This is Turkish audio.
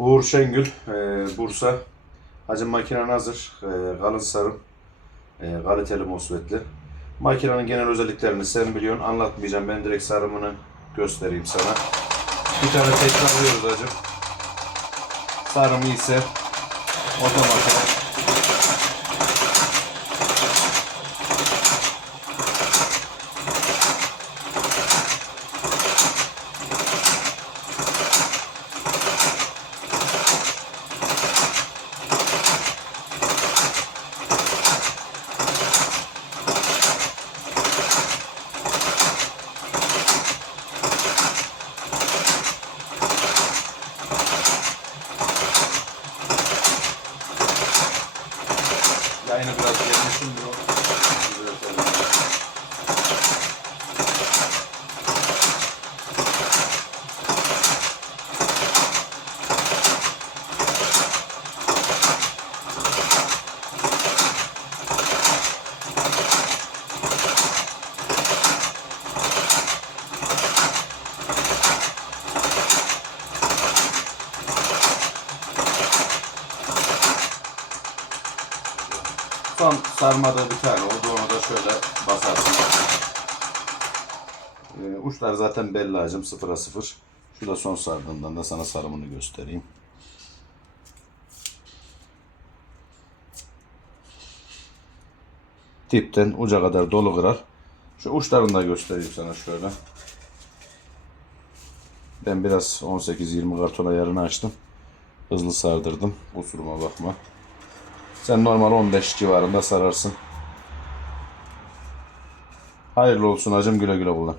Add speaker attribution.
Speaker 1: Uğur Şengül, e, Bursa. Hacım makinen hazır. E, kalın sarım. E, kaliteli mosvetli. Makinenin genel özelliklerini sen biliyorsun. Anlatmayacağım. Ben direkt sarımını göstereyim sana. Bir tane tekrarlıyoruz hacım. Sarımı ise otomatik. Yayını biraz Son sarmada bir tane oldu. Onu da şöyle basarsın. Ee, uçlar zaten belli hacım. Sıfıra sıfır. Şu da son sardığımdan da sana sarımını göstereyim. Dipten uca kadar dolu kırar. Şu uçlarını da göstereyim sana şöyle. Ben biraz 18-20 karton ayarını açtım. Hızlı sardırdım. Kusuruma bakma. Sen normal 15 civarında sararsın. Hayırlı olsun hacım güle güle kullan.